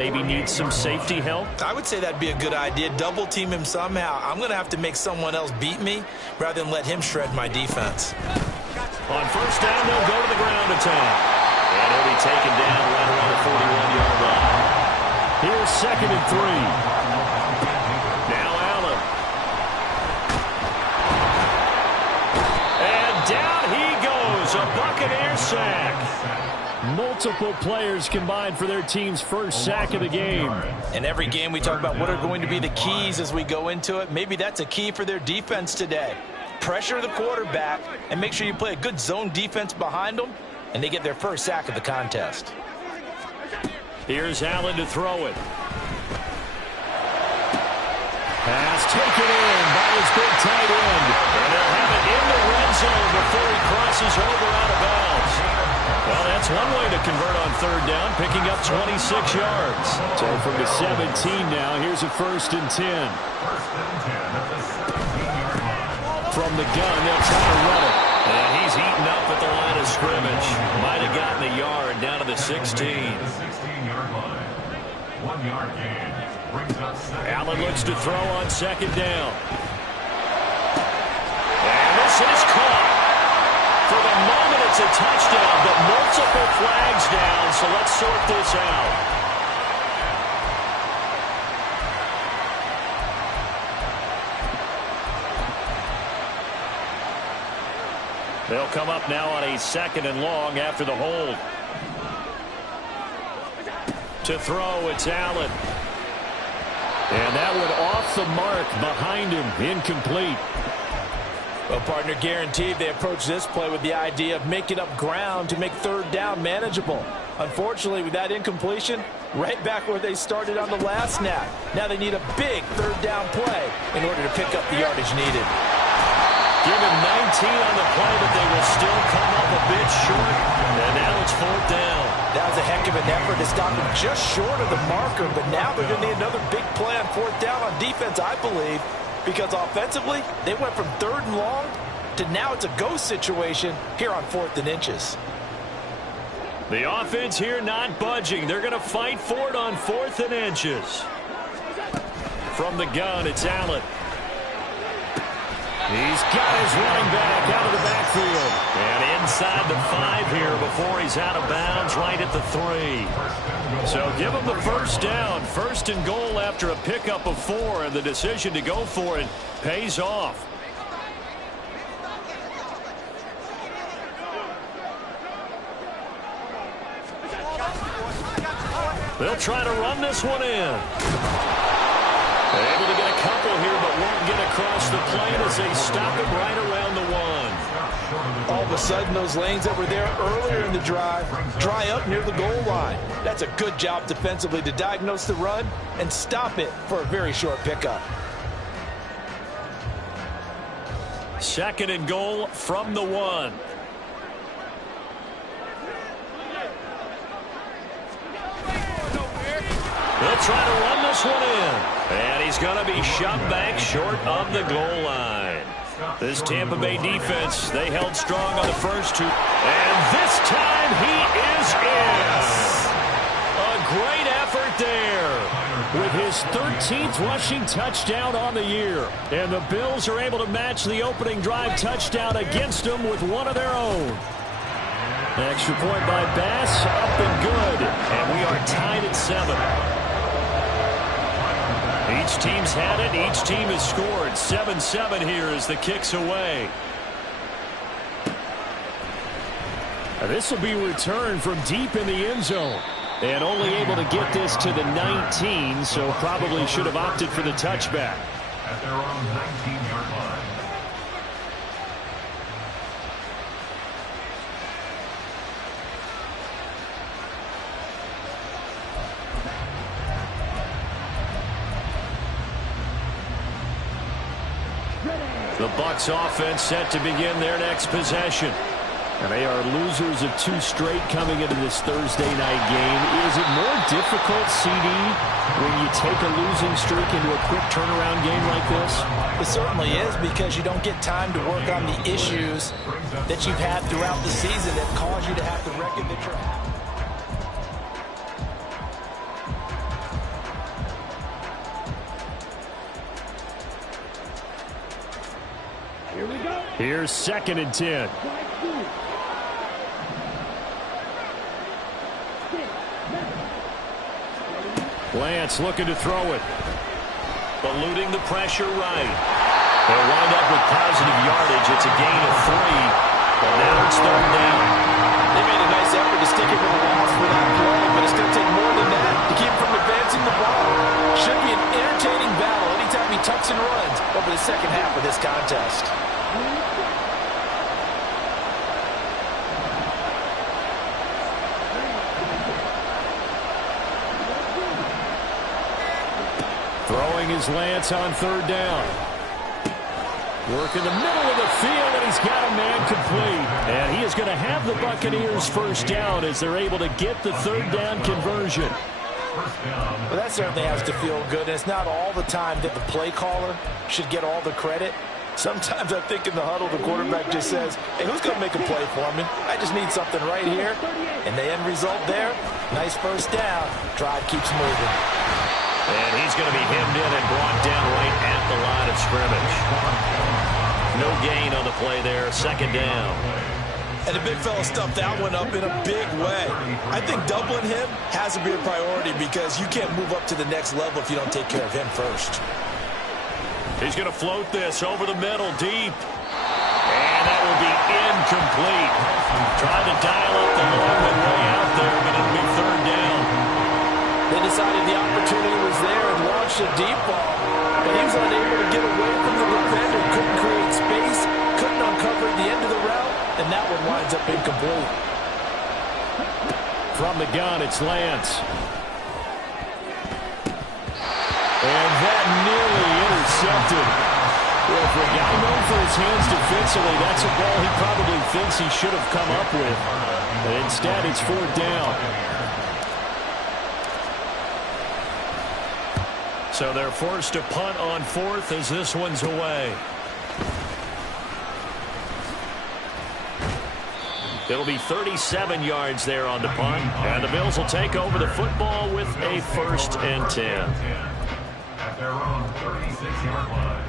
Maybe needs some safety help? I would say that'd be a good idea. Double team him somehow. I'm going to have to make someone else beat me rather than let him shred my defense. On first down, they'll go to the ground attack. And he'll be taken down right around the 41-yard line. Here's 2nd and 3. Now Allen. And down he goes. A Buccaneer sack. Multiple players combined for their team's first sack of the game. In every game we talk about what are going to be the keys as we go into it. Maybe that's a key for their defense today. Pressure the quarterback and make sure you play a good zone defense behind them, and they get their first sack of the contest. Here's Allen to throw it. Pass taken in by his big tight end. And they'll have it in the red zone before he crosses over out of bounds. Well, that's one way to convert on third down, picking up 26 yards. So from the 17 now, here's a 1st and 10. From the gun, they'll try to run it. And he's eaten up at the line of scrimmage. Might have gotten a yard down to the 16. Allen looks to throw on 2nd down. And this is caught. For the moment, it's a touchdown, but multiple flags down, so let's sort this out. They'll come up now on a 2nd and long after the hold. To throw, it's Allen. And that one off the mark behind him, incomplete. Well, partner, guaranteed they approach this play with the idea of making up ground to make third down manageable. Unfortunately, with that incompletion, right back where they started on the last snap. Now they need a big third down play in order to pick up the yardage needed. Give him 19 on the play, but they will still come up a bit short. And now it's 4th down. That was a heck of an effort to stop him just short of the marker, but now they're going to need another big play on 4th down on defense, I believe. Because offensively, they went from 3rd and long to now it's a go situation here on 4th and inches. The offense here not budging. They're going to fight for it on 4th and inches. From the gun, it's Allen. He's got his running back out of the backfield. And inside the 5 here before he's out of bounds right at the 3. So give him the first down. 1st and goal after a pickup of 4. And the decision to go for it pays off. They'll try to run this one in. They're able to get a couple here, but won't get across the plane as they stop it right around the 1. All of a sudden, those lanes that were there earlier in the drive dry up near the goal line. That's a good job defensively to diagnose the run and stop it for a very short pickup. 2nd and goal from the 1. They'll try to run this one in. And he's going to be shoved back short of the goal line. This Tampa Bay defense, they held strong on the first 2. And this time he is in. A great effort there with his 13th rushing touchdown on the year. And the Bills are able to match the opening drive touchdown against them with one of their own. Extra point by Bass, up and good. And we are tied at 7. Each team's had it. Each team has scored. 7-7 here as the kick's away. This will be returned from deep in the end zone. And only able to get this to the 19, so probably should have opted for the touchback. At their own 19-yard line. The Bucks offense set to begin their next possession. And they are losers of 2 straight coming into this Thursday night game. Is it more difficult, CD, when you take a losing streak into a quick turnaround game like this? It certainly is, because you don't get time to work on the issues that you've had throughout the season that cause you to have to reckon the track. Here's 2nd and 10. Lance looking to throw it. Eluding the pressure right. They'll wind up with positive yardage. It's a gain of 3. But now it's 3rd down. They made a nice effort to stick it with a loss for that play, but it's going to take more than that to keep from advancing the ball. Should be an entertaining battle anytime he tucks and runs over the second half of this contest. Throwing his Lance on 3rd down. Work in the middle of the field, and he's got a man complete. And he is going to have the Buccaneers 1st down as they're able to get the 3rd down conversion. Well, that certainly has to feel good. And it's not all the time that the play caller should get all the credit. Sometimes I think in the huddle, the quarterback just says, hey, who's going to make a play for me? I just need something right here. And the end result there, nice 1st down. Drive keeps moving. And he's going to be hemmed in and brought down right at the line of scrimmage. No gain on the play there. 2nd down. And the big fella stuffed that one up in a big way. I think doubling him has to be a priority because you can't move up to the next level if you don't take care of him first. He's going to float this over the middle, deep. And that will be incomplete. Trying to dial up the long way out there, but it'll be 3rd down. They decided the opportunity was there and launched a deep ball. But he was unable to get away from the defender. Couldn't create space. Couldn't uncover the end of the route. And that one winds up incomplete. From the gun, it's Lance. And that nearly intercepted. Well, for a guy known for his hands defensively, that's a ball he probably thinks he should have come up with. But instead, it's 4th down. So they're forced to punt on 4th as this one's away. It'll be 37 yards there on the punt. And the Bills will take over the football with a 1st and 10. At their own 36-yard line.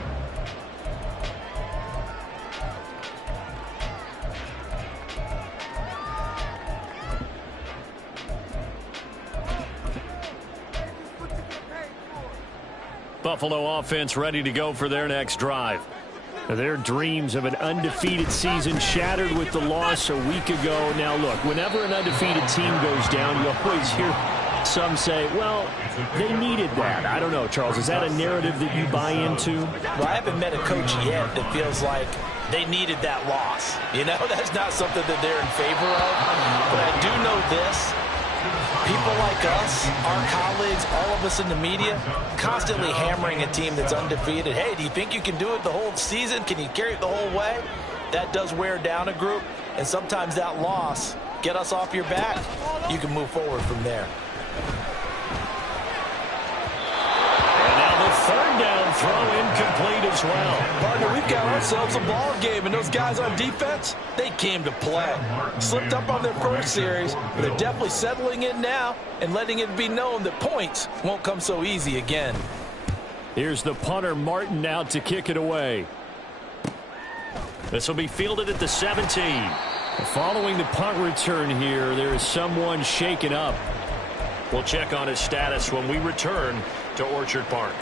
Buffalo offense ready to go for their next drive. Their dreams of an undefeated season shattered with the loss a week ago. Now, look, whenever an undefeated team goes down, you always hear some say, well, they needed that. I don't know, Charles. Is that a narrative that you buy into? Well, I haven't met a coach yet that feels like they needed that loss. You know, that's not something that they're in favor of. But I do know this. People like us, our colleagues, all of us in the media, constantly hammering a team that's undefeated. Hey, do you think you can do it the whole season? Can you carry it the whole way? That does wear down a group, and sometimes that loss, get us off your back, you can move forward from there. And now the 3rd down throw incomplete as well. Partner, we've got ourselves a ball game, and those guys on defense, they came to play. Slipped up on their first series, but they're definitely settling in now and letting it be known that points won't come so easy again. Here's the punter, Martin, out to kick it away. This will be fielded at the 17. Following the punt return here, there is someone shaken up. We'll check on his status when we return to Orchard Park.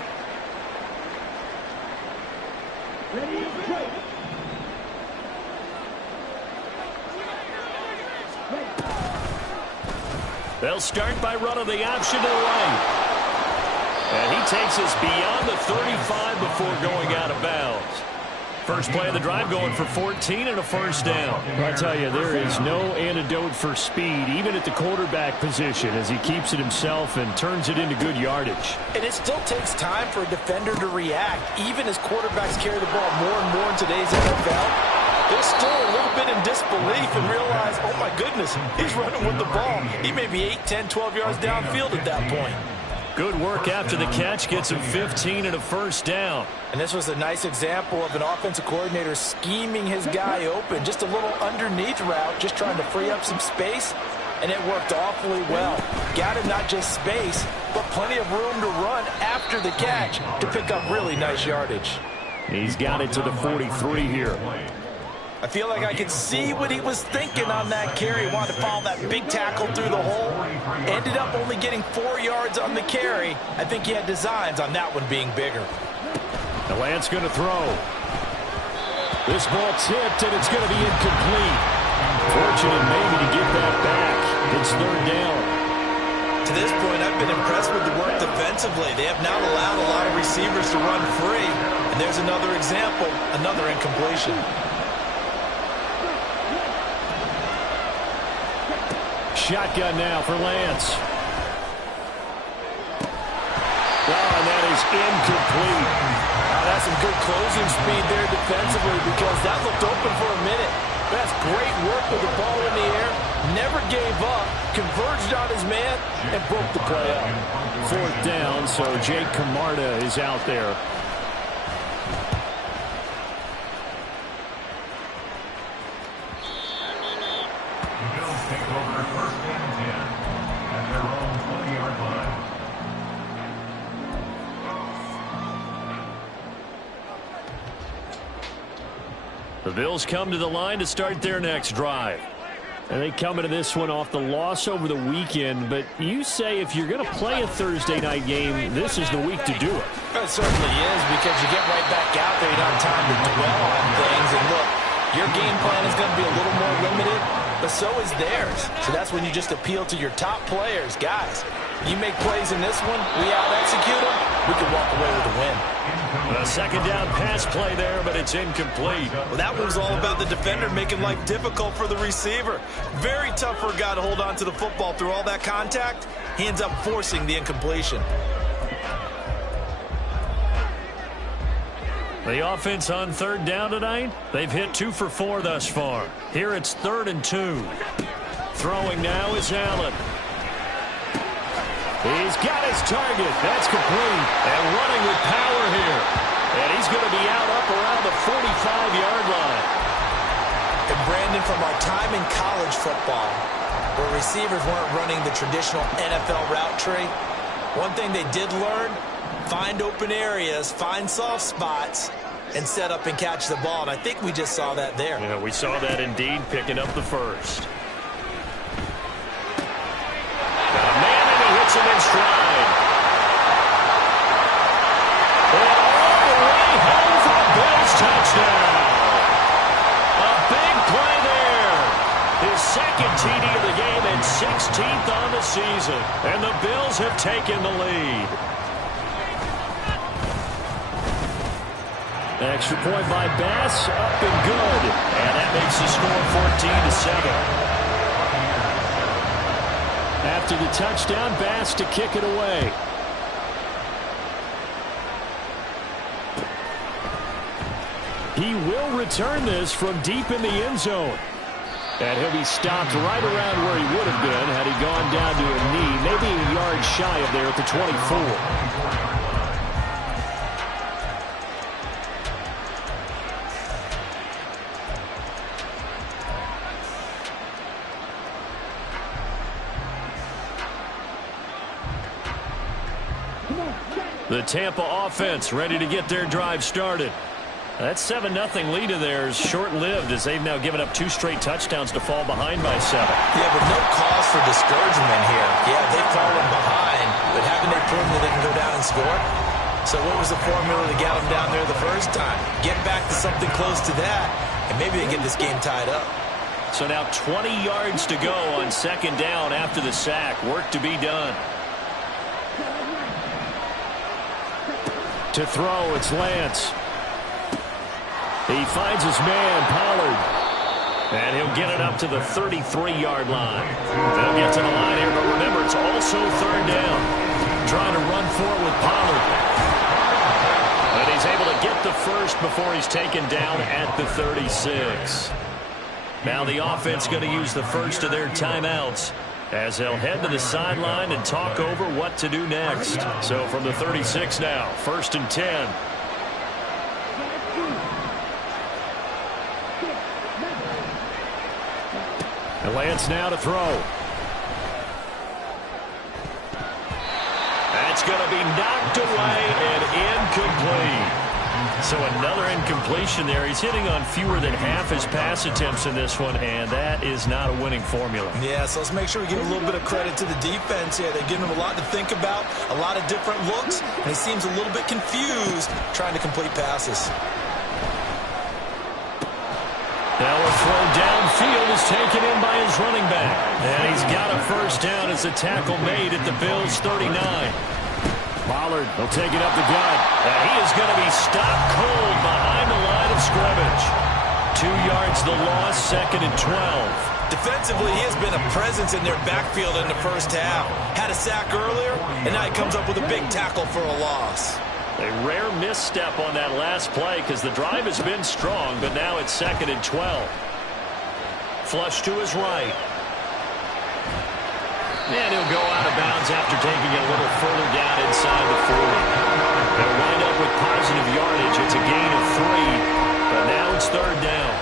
They'll start by running the option to the right. And he takes us beyond the 35 before going out of bounds. First play of the drive going for 14 and a 1st down. I tell you, there is no antidote for speed, even at the quarterback position, as he keeps it himself and turns it into good yardage. And it still takes time for a defender to react, even as quarterbacks carry the ball more and more in today's NFL. They're still a little bit in disbelief and realize, oh my goodness, he's running with the ball. He may be 8, 10, 12 yards downfield at that point. Good work after the catch, gets him 15 and a 1st down. And this was a nice example of an offensive coordinator scheming his guy open. Just a little underneath route, just trying to free up some space, and it worked awfully well. Got him not just space, but plenty of room to run after the catch to pick up really nice yardage. He's got it to the 43 here. I feel like I could see what he was thinking on that carry. He wanted to follow that big tackle through the hole. Ended up only getting 4 yards on the carry. I think he had designs on that one being bigger. The Lance going to throw. This ball tipped, and it's going to be incomplete. Fortunate maybe to get that back. It's third down. To this point, I've been impressed with the work defensively. They have not allowed a lot of receivers to run free. And there's another example, another incompletion. Shotgun now for Lance. Oh, and that is incomplete. That's some good closing speed there defensively because that looked open for a minute. That's great work with the ball in the air. Never gave up, converged on his man, and broke the play up. Fourth down, so Jake Camarda is out there. The Bills come to the line to start their next drive. And they come into this one off the loss over the weekend. But you say if you're going to play a Thursday night game, this is the week to do it. It certainly is because you get right back out there. You don't have time to dwell on things. And look, your game plan is going to be a little more limited, but so is theirs. So that's when you just appeal to your top players. Guys, you make plays in this one, we out-execute them, we can walk away with a win. A second down pass play there, but it's incomplete. Well, that was all about the defender making life difficult for the receiver. Very tough for a guy to hold on to the football through all that contact. He ends up forcing the incompletion. The offense on third down tonight, they've hit 2 for 4 thus far. Here it's 3rd and 2. Throwing now is Allen. He's got his target. That's complete. And running with power here. And he's going to be out up around the 45-yard line. And Brandon, from our time in college football, where receivers weren't running the traditional NFL route tree, one thing they did learn, find open areas, find soft spots, and set up and catch the ball. And I think we just saw that there. Yeah, we saw that indeed, picking up the first. Him in stride. And all the way home for a Bills touchdown. A big play there. His second TD of the game and 16th on the season. And the Bills have taken the lead. Extra point by Bass, up and good. And that makes the score 14-7. After the touchdown, Bass to kick it away. He will return this from deep in the end zone. And he'll be stopped right around where he would have been had he gone down to a knee, maybe a yard shy of there at the 24. The Tampa offense ready to get their drive started. That 7-0 lead of theirs short-lived as they've now given up 2 straight touchdowns to fall behind by 7. Yeah, but no cause for discouragement here. Yeah, they've fallen behind, but haven't they proven that they can go down and score? So what was the formula to get them down there the first time? Get back to something close to that, and maybe they get this game tied up. So now 20 yards to go on second down after the sack. Work to be done. To throw, it's Lance. He finds his man, Pollard. And he'll get it up to the 33-yard line. They'll get to the line here, but remember, it's also third down. Trying to run for it with Pollard. But he's able to get the first before he's taken down at the 36. Now the offense going to use the first of their timeouts as they'll head to the sideline and talk over what to do next. So from the 36 now, 1st and 10. And Lance now to throw. That's going to be knocked away and incomplete. So another incompletion there. He's hitting on fewer than half his pass attempts in this one, and that is not a winning formula. Yeah, so let's make sure we give a little bit of credit to the defense here. They're giving him a lot to think about, a lot of different looks, and he seems a little bit confused trying to complete passes. Now a throw downfield is taken in by his running back. And he's got a first down as a tackle made at the Bills' 39. Pollard will take it up the gut. And he is going to be stopped cold behind the line of scrimmage. 2 yards the loss, 2nd and 12. Defensively, he has been a presence in their backfield in the first half. Had a sack earlier, and now he comes up with a big tackle for a loss. A rare misstep on that last play because the drive has been strong, but now it's 2nd and 12. Flush to his right. And he'll go out of bounds after taking it a little further down inside the 40. They'll wind up with positive yardage. It's a gain of 3, but now it's 3rd down.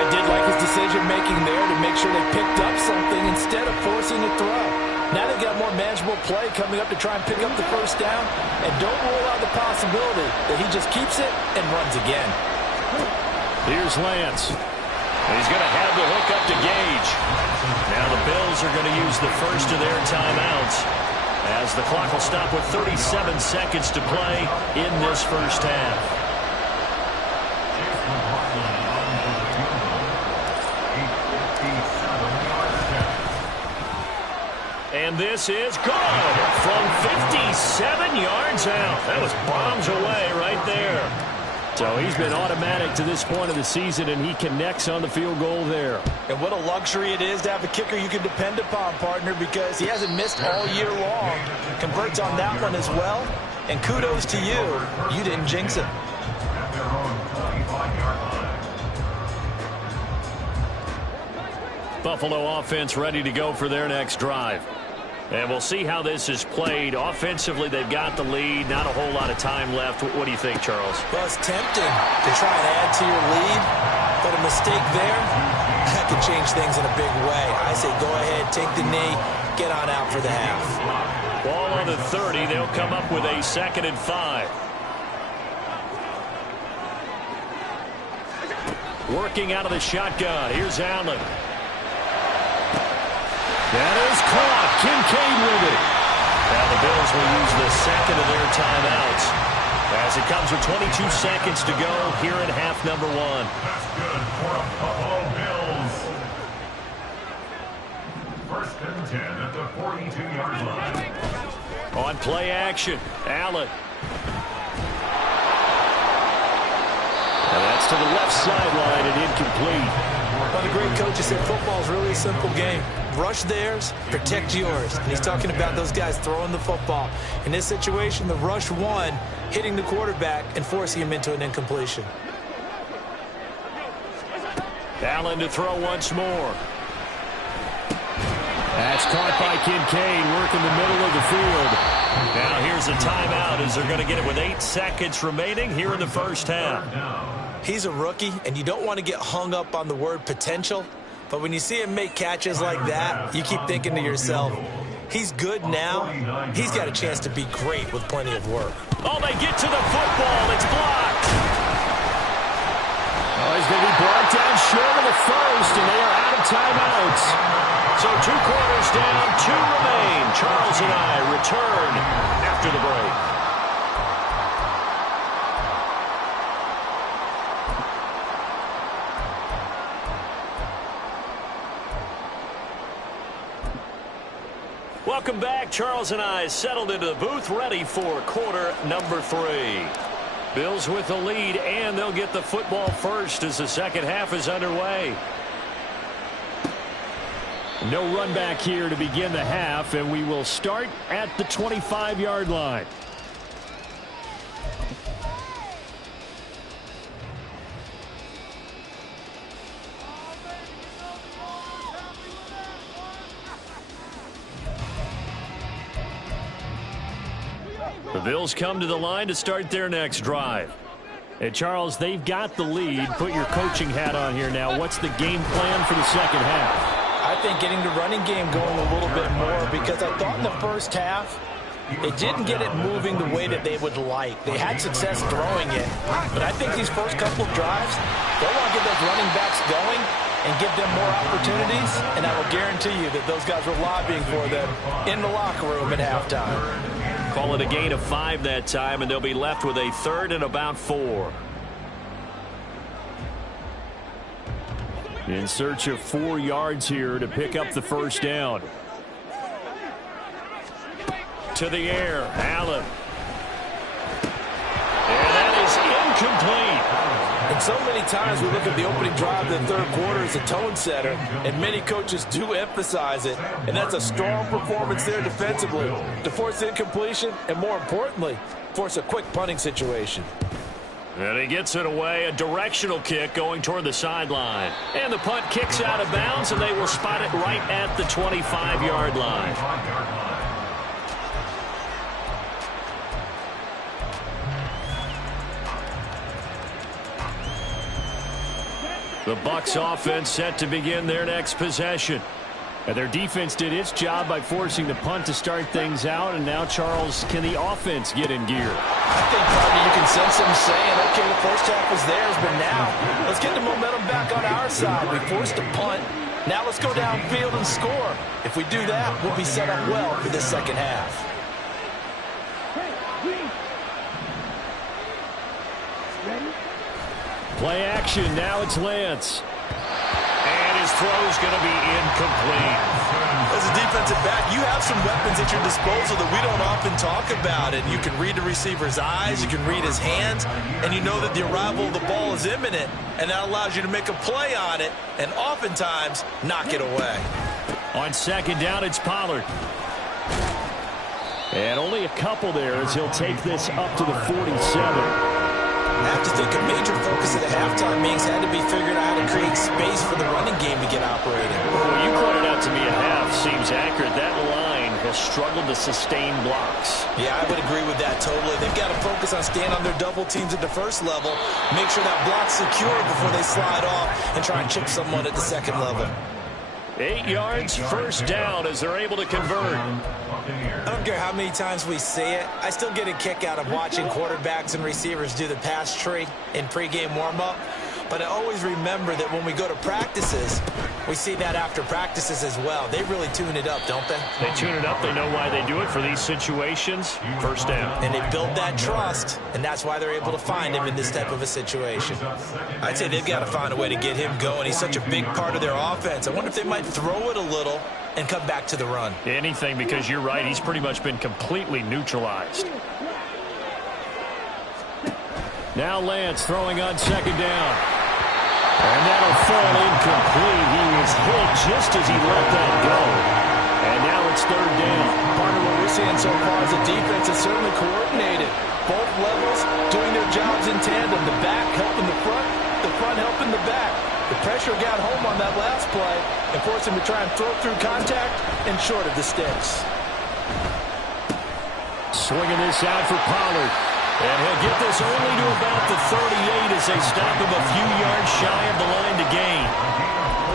I did like his decision-making there to make sure they picked up something instead of forcing a throw. Now they've got more manageable play coming up to try and pick up the first down. And don't rule out the possibility that he just keeps it and runs again. Here's Lance. He's going to have the hook up to Gage. Now the Bills are going to use the first of their timeouts as the clock will stop with 37 seconds to play in this first half. And this is good from 57 yards out. That was bombs away right there. So he's been automatic to this point of the season, and he connects on the field goal there. And what a luxury it is to have a kicker you can depend upon, partner, because he hasn't missed all year long. Converts on that one as well. And kudos to you. You didn't jinx it. Buffalo offense ready to go for their next drive. And we'll see how this is played. Offensively, they've got the lead. Not a whole lot of time left. What do you think, Charles? Well, it's tempting to try and add to your lead, but a mistake there, that could change things in a big way. I say go ahead, take the knee, get on out for the half. Ball on the 30. They'll come up with a 2nd and 5. Working out of the shotgun. Here's Allen. That is caught. Kincaid with it. Now the Bills will use the 2nd of their timeouts as it comes with 22 seconds to go here in half number 1. That's good for the Buffalo Bills. 1st and 10 at the 42-yard line. On play action, Allen. And that's to the left sideline and incomplete. Well, the great coach said football is really a simple game. Rush theirs, protect yours. And he's talking about those guys throwing the football. In this situation, the rush won, hitting the quarterback and forcing him into an incompletion. Allen to throw once more. That's caught by Kincaid, working the middle of the field. Now here's a timeout as they're going to get it with 8 seconds remaining here in the first half. He's a rookie, and you don't want to get hung up on the word potential. But when you see him make catches like that, you keep thinking to yourself, he's good now. He's got a chance to be great with plenty of work. Oh, they get to the football. It's blocked. Oh, he's going to be brought down short of the first, and they are out of timeouts. So 2 quarters down, 2 remain. Charles and I return after the break. Welcome back. Charles and I settled into the booth, ready for quarter number 3. Bills with the lead, and they'll get the football first as the second half is underway. No run back here to begin the half, and we will start at the 25-yard line. The Bills come to the line to start their next drive. And Charles, they've got the lead. Put your coaching hat on here now. What's the game plan for the second half? I think getting the running game going a little bit more, because I thought in the first half They didn't get it moving the way that they would like. They had success throwing it, but I think these first couple of drives, they'll want to get those running backs going and give them more opportunities, and I will guarantee you that those guys were lobbying for them in the locker room at halftime. Call it a gain of 5 that time, and they'll be left with a 3rd and about 4. In search of 4 yards here to pick up the first down. To the air, Allen. And that is incomplete. And so many times we look at the opening drive of the third quarter as a tone setter, and many coaches do emphasize it, and that's a strong performance there defensively to force incompletion and, more importantly, force a quick punting situation. And he gets it away, a directional kick going toward the sideline. And the punt kicks out of bounds, and they will spot it right at the 25-yard line. The Bucks offense set to begin their next possession. And their defense did its job by forcing the punt to start things out. And now, Charles, can the offense get in gear? I think, partner, you can sense them saying, okay, the first half was theirs, but now let's get the momentum back on our side. We forced a punt. Now let's go downfield and score. If we do that, we'll be set up well for this second half. Play action. Now it's Lance. And his throw's going to be incomplete. As a defensive back, you have some weapons at your disposal that we don't often talk about. And you can read the receiver's eyes, you can read his hands, and you know that the arrival of the ball is imminent. And that allows you to make a play on it and oftentimes knock it away. On second down, it's Pollard. And only a couple there as he'll take this up to the 47. I have to think a major focus of the halftime meetings had to be figuring out how to create space for the running game to get operating. Well, you pointed out to me at half seems accurate. That line has struggled to sustain blocks. Yeah, I would agree with that totally. They've got to focus on staying on their double teams at the first level, make sure that block's secure before they slide off and try and chip someone at the second level. 8 yards, first down as they're able to convert. I don't care how many times we see it. I still get a kick out of watching quarterbacks and receivers do the pass tree in pregame warm-up. But I always remember that when we go to practices, we see that after practices as well. They really tune it up, don't they? They tune it up. They know why they do it for these situations. First down. And they build that trust, and that's why they're able to find him in this type of a situation. I'd say they've got to find a way to get him going. He's such a big part of their offense. I wonder if they might throw it a little and come back to the run. Anything, because you're right. He's pretty much been completely neutralized. Now Lance throwing on second down. And that'll fall incomplete. He was hit just as he let that go. And now it's third down. Part of what we're seeing so far is the defense is certainly coordinated. Both levels doing their jobs in tandem. The back helping the front helping the back. The pressure got home on that last play and forced him to try and throw through contact and short of the sticks. Swinging this out for Pollard. And he'll get this only to about the 38 as they stop him a few yards shy of the line to gain.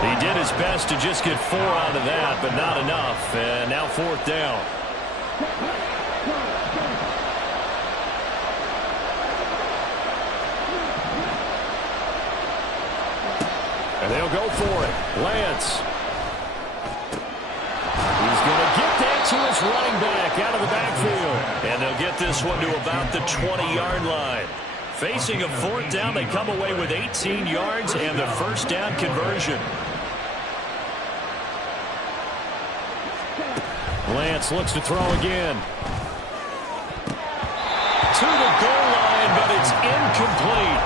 He did his best to just get 4 out of that, but not enough. And now fourth down. And they'll go for it. Lance. He's going to get that to his running back out of the backfield. And they'll get this one to about the 20-yard line. Facing a fourth down, they come away with 18 yards and the first down conversion. Lance looks to throw again. To the goal line, but it's incomplete.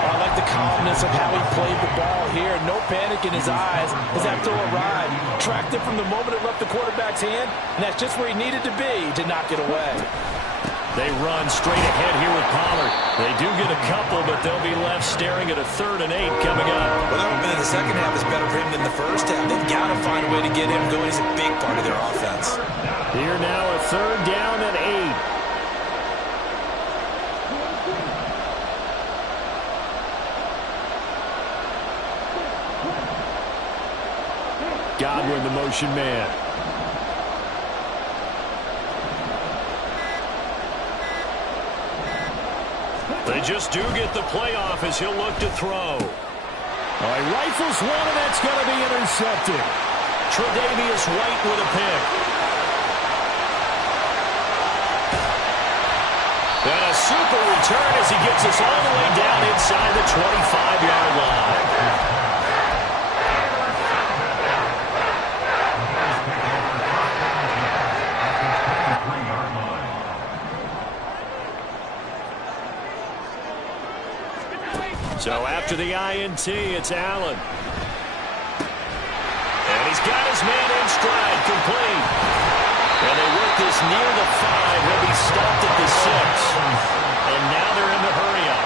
I like the calmness of how he played the ball here. No panic in his eyes as that throw arrived. Tracked it from the moment it left the quarterback's hand, and that's just where he needed to be to knock it away. They run straight ahead here with Pollard. They do get a couple, but they'll be left staring at a 3rd and 8 coming up. Well, they're hoping in the second half is better for him than the first half. They've got to find a way to get him going. He's a big part of their offense. Here now a 3rd down and 8. Godwin, the motion man. They just do get the playoff as he'll look to throw. All right, rifles one, and that's going to be intercepted. Tre'Davious White with a pick. And a super return as he gets us all the way down inside the 25-yard line. So after the INT, it's Allen. And he's got his man in stride, complete. And they work this near the 5. He'll be stopped at the 6. And now they're in the hurry-up.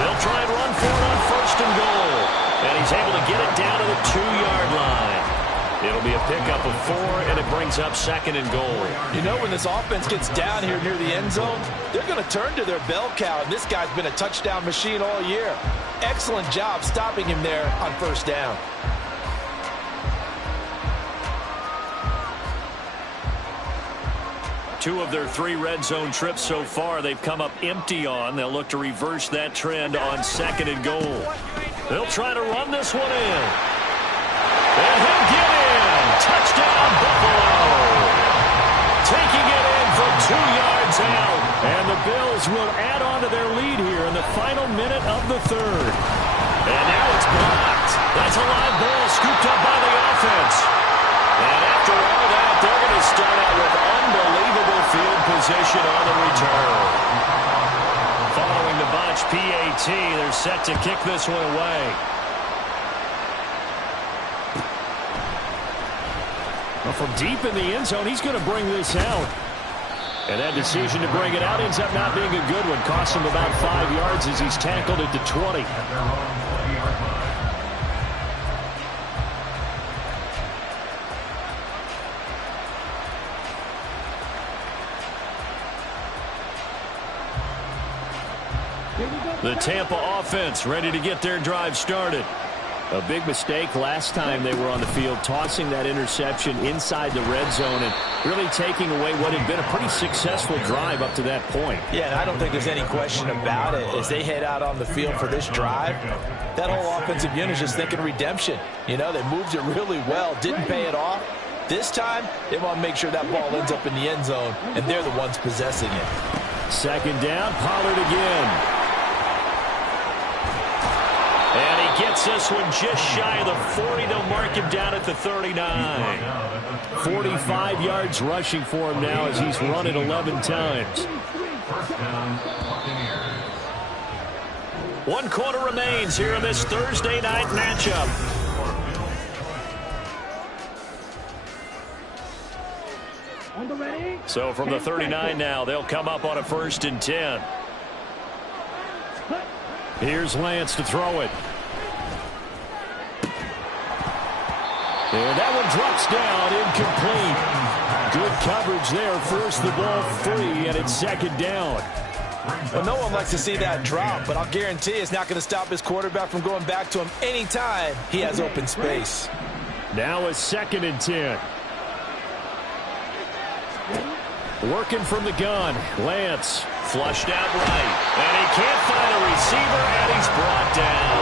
They'll try and run for it on 1st and goal. And he's able to get it down to the 2-yard line. It'll be a pickup of 4, and it brings up 2nd and goal. You know, when this offense gets down here near the end zone, they're going to turn to their bell cow, and this guy's been a touchdown machine all year. Excellent job stopping him there on 1st down. Two of their 3 red zone trips so far, they've come up empty on. They'll look to reverse that trend on 2nd and goal. They'll try to run this one in. And he'll get in. Touchdown, Buffalo. Taking it in from 2 yards out. And the Bills will add on to their lead here in the final minute of the 3rd. And now it's blocked. That's a live ball scooped up by the offense. And after all that, they're going to start out with unbelievable field position on the return. Following the botch PAT, they're set to kick this one away. Well, from deep in the end zone, he's going to bring this out. And that decision to bring it out ends up not being a good one. Costs him about 5 yards as he's tackled at the 20. The Tampa offense ready to get their drive started. A big mistake last time they were on the field, tossing that interception inside the red zone and really taking away what had been a pretty successful drive up to that point. Yeah, and I don't think there's any question about it. As they head out on the field for this drive, that whole offensive unit is just thinking redemption. You know, they moved it really well, didn't pay it off. This time, they want to make sure that ball ends up in the end zone, and they're the ones possessing it. 2nd down, Pollard again. And he gets this one just shy of the 40. They'll mark him down at the 39. 45 yards rushing for him now as he's run it 11 times. 1 quarter remains here in this Thursday night matchup. So from the 39 now, they'll come up on a 1st and 10. Here's Lance to throw it. And that one drops down, incomplete. Good coverage there, forced the ball free, and it's 2nd down. Well, no one likes to see that drop, but I'll guarantee it's not going to stop his quarterback from going back to him anytime he has open space. Now a 2nd and 10. Working from the gun, Lance. Flushed out right. And he can't find a receiver, and he's brought down.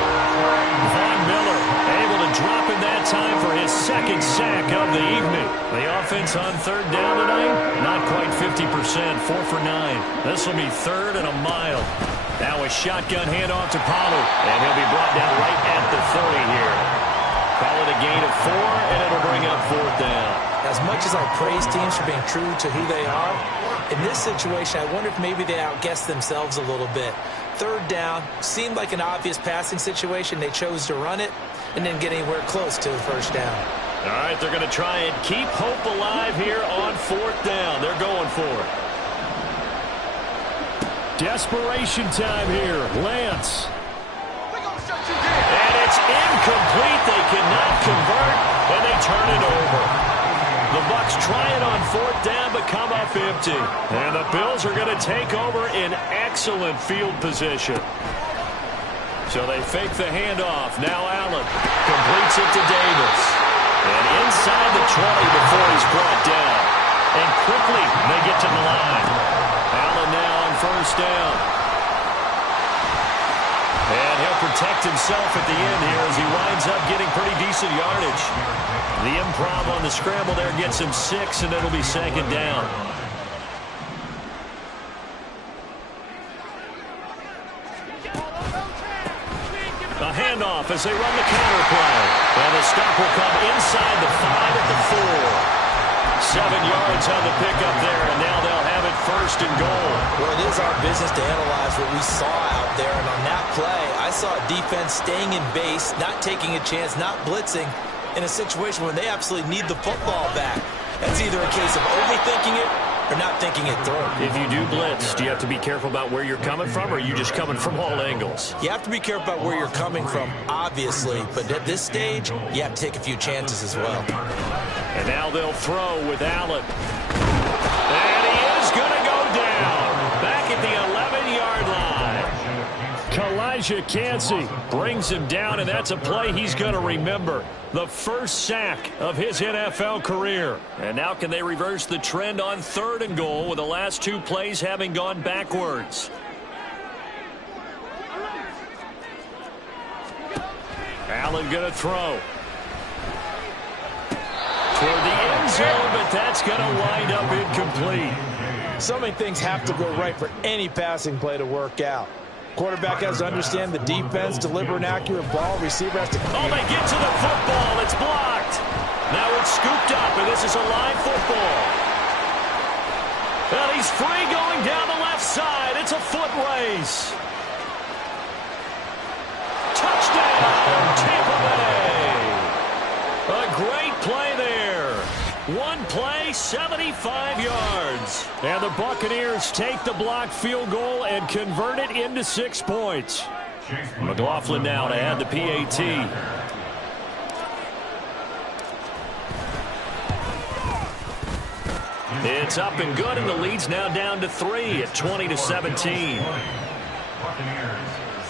Von Miller able to drop in that time for his 2nd sack of the evening. The offense on 3rd down tonight, not quite 50%, 4 for 9. This will be 3rd and a mile. Now a shotgun handoff to Pollard, and he'll be brought down right at the 30 here. Call it a gain of 4, and it'll bring up 4th down. As much as I praise teams for being true to who they are, in this situation, I wonder if maybe they outguessed themselves a little bit. 3rd down seemed like an obvious passing situation. They chose to run it and didn't get anywhere close to the 1st down. All right, they're going to try and keep hope alive here on 4th down. They're going for it. Desperation time here. Lance. And it's incomplete. They cannot convert, and they turn it over. The Bucks try it on 4th down, but come up empty. And the Bills are going to take over in excellent field position. So they fake the handoff. Now Allen completes it to Davis. And inside the 20 before he's brought down. And quickly they get to the line. Allen now on first down. And he'll protect himself at the end here as he winds up getting pretty decent yardage. The improv on the scramble there gets him 6, and it'll be second down. A handoff as they run the counter play. And the stop will come inside the 5 at the 4. 7 yards on the pickup there, and now they'll have it first and goal. Well, it is our business to analyze what we saw out there, and on that play, I saw a defense staying in base, not taking a chance, not blitzing, in a situation where they absolutely need the football back. That's either a case of overthinking it or not thinking it through. If you do blitz, do you have to be careful about where you're coming from, or are you just coming from all angles? You have to be careful about where you're coming from, obviously, but at this stage, you have to take a few chances as well. And now they'll throw with Allen. And he is going to go down. Back at the 11-yard line. Kalijah Cansey brings him down, and that's a play he's going to remember. The first sack of his NFL career. And now can they reverse the trend on 3rd and goal with the last 2 plays having gone backwards? Allen going to throw. Toward the end zone, but that's going to wind up incomplete. So many things have to go right for any passing play to work out. Quarterback has to understand the defense, deliver an accurate ball. Receiver has to... Oh, they get to the football. It's blocked. Now it's scooped up, and this is a live football. Well, he's free going down the left side. It's a foot race. Touchdown, Tampa Bay. A great play there. One play, 75 yards. And the Buccaneers take the blocked field goal and convert it into 6 points. McLaughlin now to add the PAT. It's up and good, and the lead's now down to 3 at 20-17. Buccaneers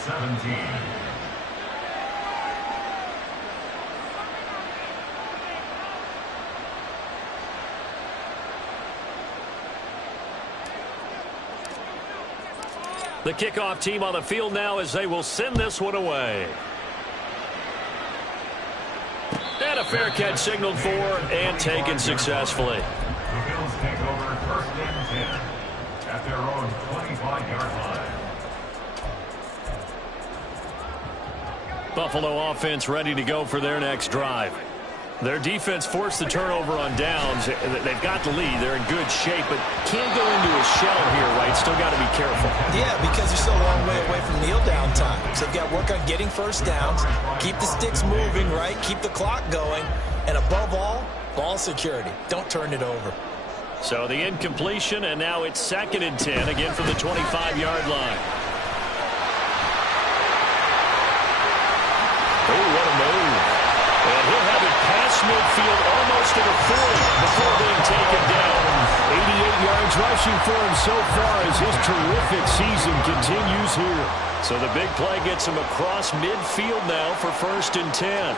17. The kickoff team on the field now as they will send this one away. And a fair catch signaled for and taken successfully. The Bills take over 1st and 10 at their own 25-yard line. Buffalo offense ready to go for their next drive. Their defense forced the turnover on downs. They've got the lead. They're in good shape, but can't go into a shell here, right? Still got to be careful. Yeah, because they're still a long way away from kneel down time. So they've got to work on getting first downs, keep the sticks moving, right? Keep the clock going. And above all, ball security. Don't turn it over. So the incompletion, and now it's 2nd and 10, again from the 25-yard line. Oh, what a move. And he'll have it past midfield almost to the 40 before being taken down. 88 yards rushing for him so far as his terrific season continues here. So the big play gets him across midfield now for 1st and 10.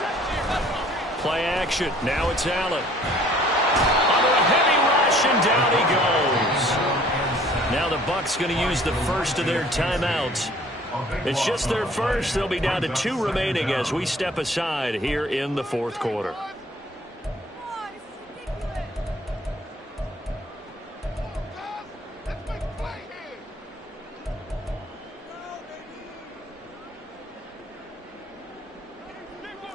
Play action. Now it's Allen. Under a heavy rush, and down he goes. Now the Bucks going to use the first of their timeouts. It's just their first. They'll be down to 2 remaining as we step aside here in the 4th quarter.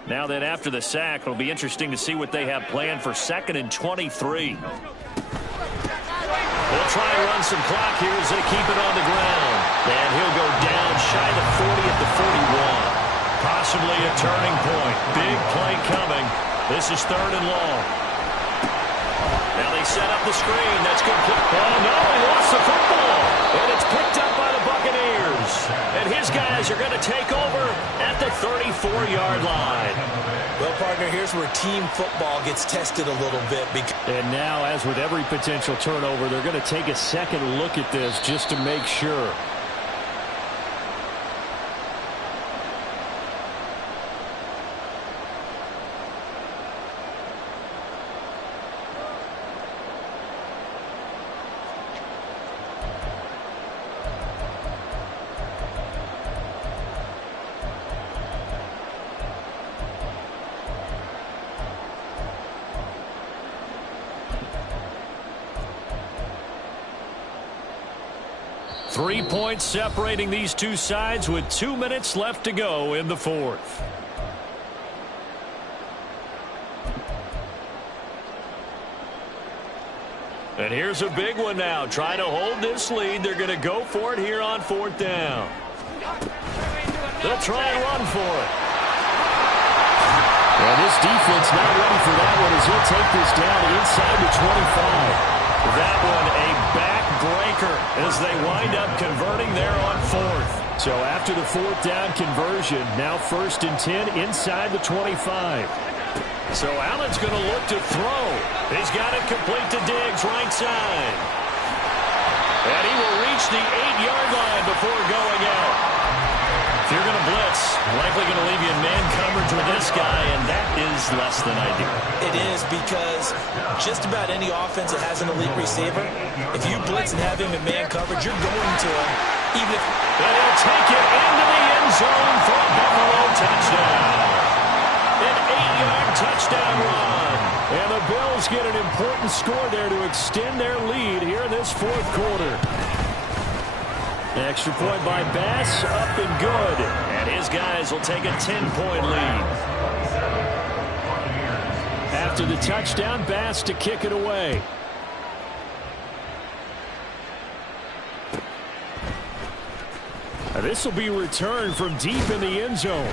Now then, after the sack, it'll be interesting to see what they have planned for 2nd and 23. They'll try and run some clock here as they keep it on the ground. And he'll go down shy of the 40 at the 41. Possibly a turning point. Big play coming. This is 3rd and long. Now they set up the screen. That's good. Oh, no, he lost the football. And it's picked up by the Buccaneers. And his guys are going to take over at the 34-yard line. Well, partner, here's where team football gets tested a little bit. And now, as with every potential turnover, they're going to take a second look at this just to make sure. 3 points separating these two sides with 2 minutes left to go in the fourth. And here's a big one now. Trying to hold this lead. They're going to go for it here on fourth down. They'll try and run for it. And this defense not ready for that one as he'll take this down inside the 25. That one a backbreaker as they wind up converting there on fourth. So after the fourth down conversion, now 1st and 10 inside the 25. So Allen's going to look to throw. He's got it complete to Diggs, right side. And he will reach the 8-yard line before going out. If you're going to blitz, likely going to leave you in man coverage with this guy, and that is less than ideal. It is, because just about any offense that has an elite receiver, if you blitz and have him in man coverage, you're going to him, even if... And he'll take it into the end zone for a Buffalo touchdown. An 8-yard touchdown run. And the Bills get an important score there to extend their lead here in this fourth quarter. Extra point by Bass, up and good. And his guys will take a 10-point lead. After the touchdown, Bass to kick it away. This will be returned from deep in the end zone.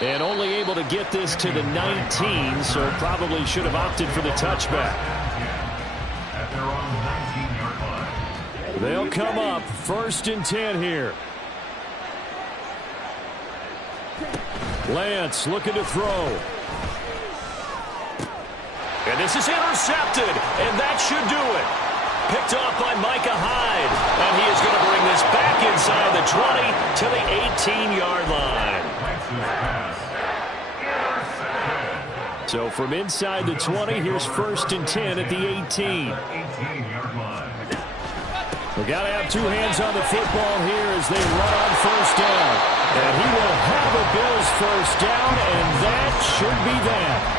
And only able to get this to the 19, so probably should have opted for the touchback. At their own 19-yard line. They'll come up 1st and 10 here. Lance looking to throw. And this is intercepted, and that should do it. Picked off by Micah Hyde, and he is going to bring this back inside the 20 to the 18-yard line. So from inside the 20, here's 1st and 10 at the 18. We got to have two hands on the football here as they run on 1st down. And he will have a Bills 1st down, and that should be that.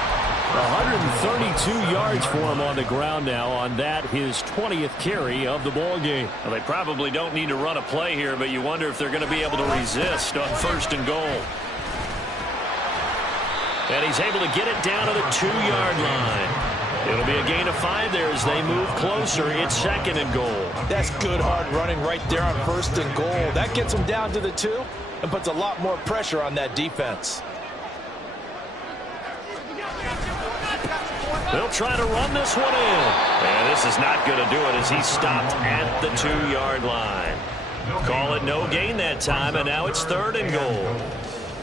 132 yards for him on the ground now on that, his 20th carry of the ball game. Well, they probably don't need to run a play here, but you wonder if they're going to be able to resist on 1st and goal. And he's able to get it down to the 2-yard line. It'll be a gain of 5 there as they move closer. It's 2nd and goal. That's good hard running right there on 1st and goal. That gets them down to the 2 and puts a lot more pressure on that defense. They'll try to run this one in. And this is not going to do it as he stopped at the 2-yard line. Call it no gain that time, and now it's 3rd and goal.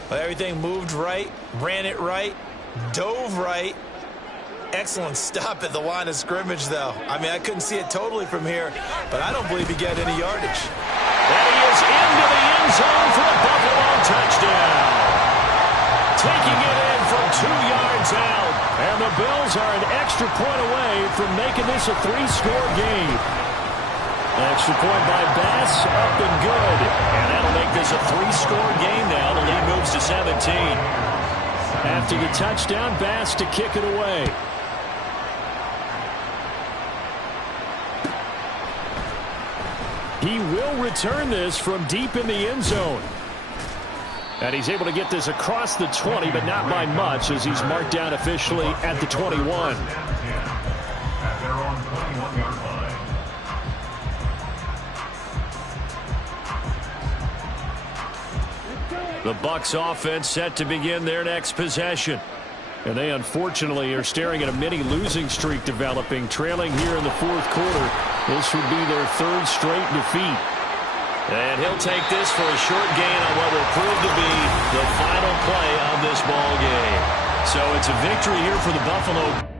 Well, everything moved right, ran it right, dove right. Excellent stop at the line of scrimmage, though. I mean, I couldn't see it totally from here, but I don't believe he got any yardage. And he is into the end zone for a Buffalo touchdown. Taking it in from 2 yards out. And the Bills are an extra point away from making this a 3-score game. Extra point by Bass, up and good. And that'll make this a 3-score game now. The lead moves to 17. After the touchdown, Bass to kick it away. He will return this from deep in the end zone. And he's able to get this across the 20, but not by much as he's marked down officially at the 21. At their own 21-yard line. The Bucks offense set to begin their next possession. And they unfortunately are staring at a mini losing streak developing, trailing here in the fourth quarter. This would be their 3rd straight defeat. And he'll take this for a short gain on what will prove to be the final play of this ball game. So it's a victory here for the Buffalo